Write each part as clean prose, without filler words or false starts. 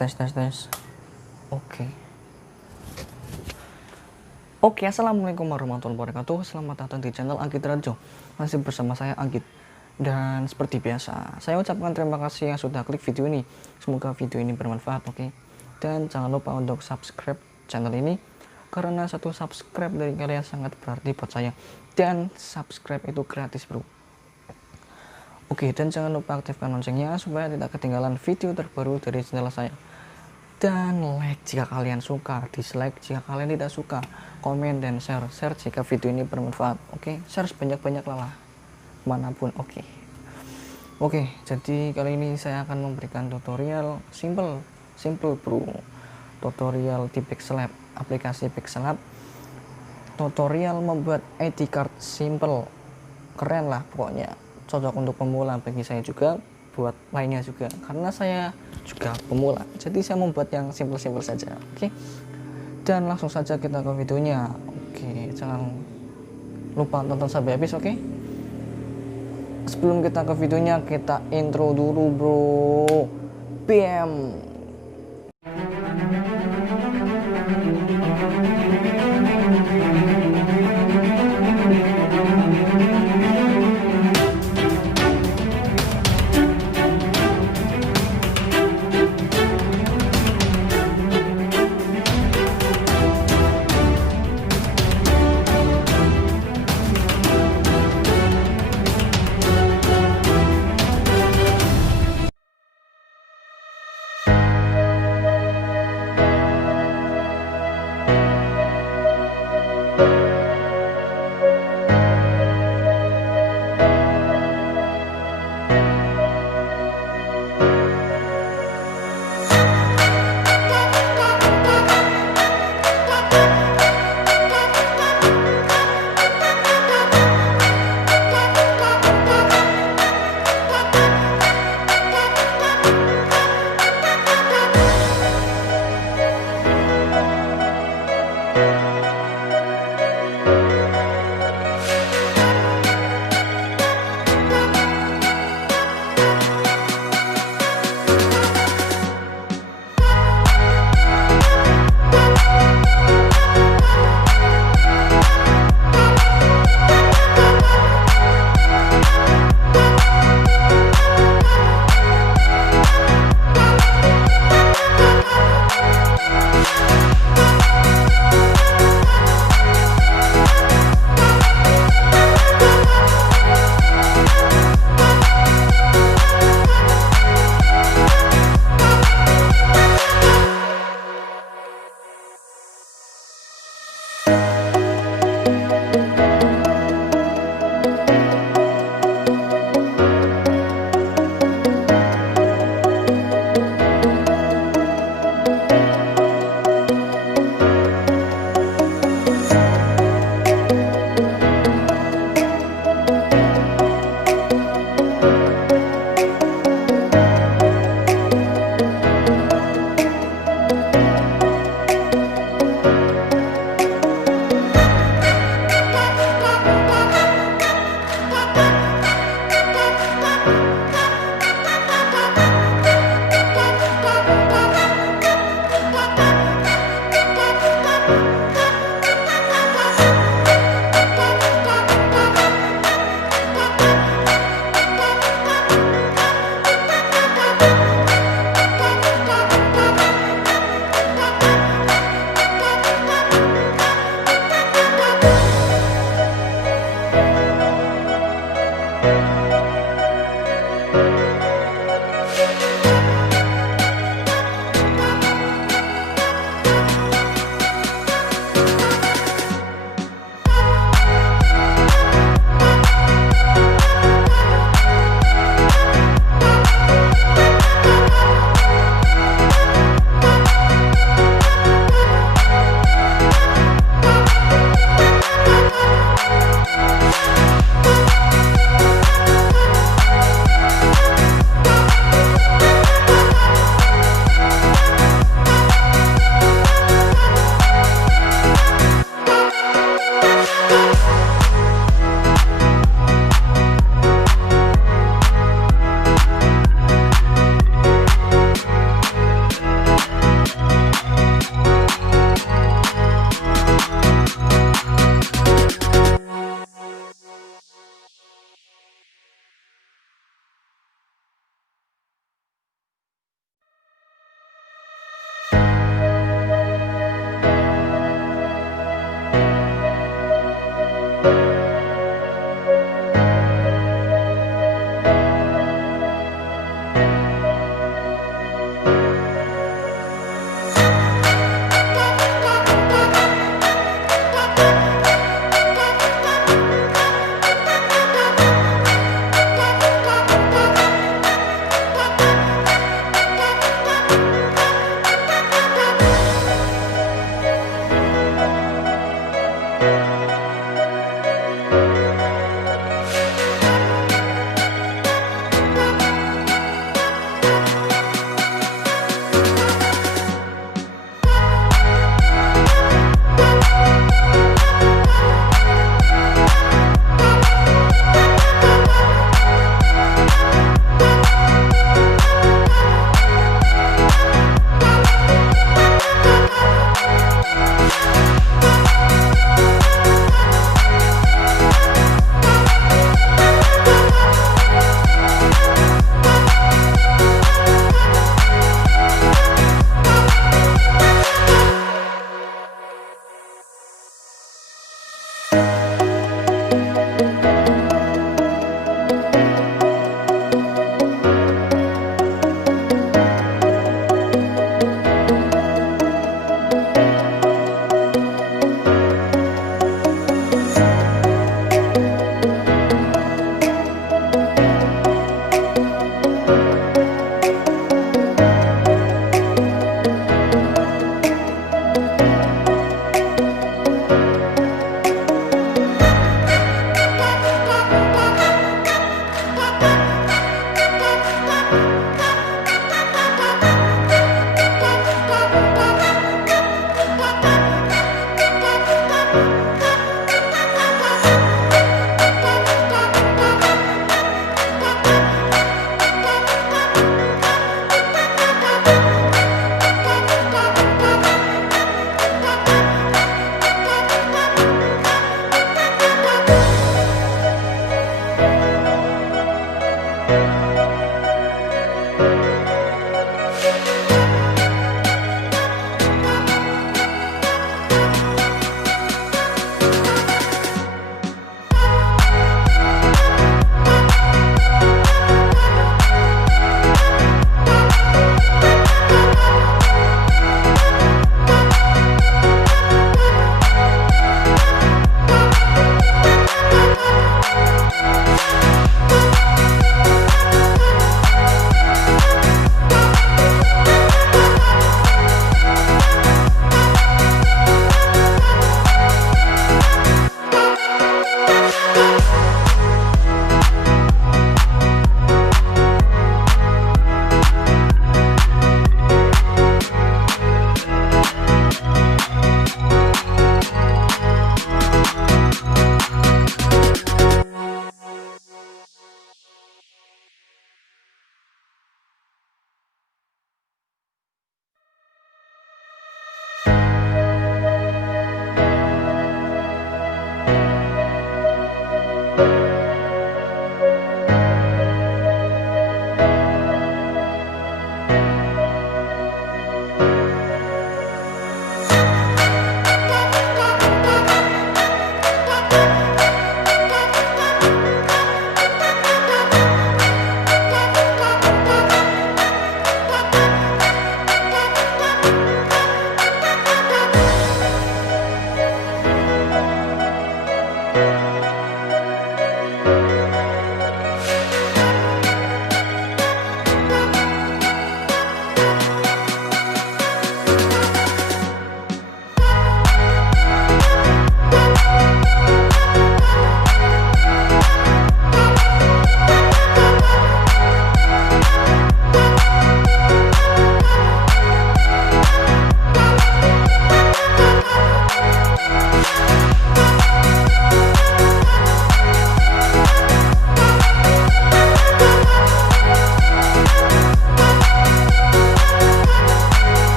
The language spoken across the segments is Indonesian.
Tes. Oke, assalamualaikum warahmatullahi wabarakatuh. Selamat datang di channel Agit Radio. Masih bersama saya Agit. Dan seperti biasa, saya ucapkan terima kasih yang sudah klik video ini. Semoga video ini bermanfaat, oke. Dan jangan lupa untuk subscribe channel ini, karena satu subscribe dari kalian sangat berarti buat saya. Dan subscribe itu gratis, bro. Oke, dan jangan lupa aktifkan loncengnya supaya tidak ketinggalan video terbaru dari channel saya. Dan like jika kalian suka, dislike jika kalian tidak suka, komen dan share jika video ini bermanfaat. Oke, share sebanyak-banyak lah manapun. Oke, jadi kali ini saya akan memberikan tutorial simple bro. Tutorial di pixellab, aplikasi pixellab. Tutorial membuat ID card simple, keren lah pokoknya. Cocok untuk pemula bagi saya juga, buat lainnya juga, karena saya juga pemula, jadi saya membuat yang simple saja. Oke, dan langsung saja kita ke videonya. Oke, jangan lupa tonton sampai habis. Oke, sebelum kita ke videonya, kita intro dulu bro. BM.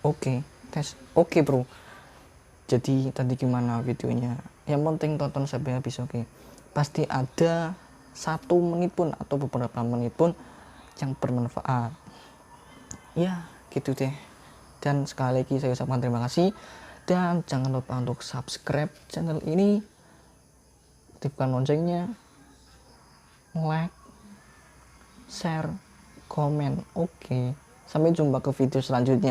Oke, tes. Oke, bro. Jadi tadi gimana videonya? Yang penting tonton sampai habis, oke. Pasti ada 1 menit pun atau beberapa menit pun yang bermanfaat. Ya, gitu deh. Dan sekali lagi saya ucapkan terima kasih. Dan jangan lupa untuk subscribe channel ini. Aktifkan loncengnya. Like, share, komen. Oke. Sampai jumpa ke video selanjutnya.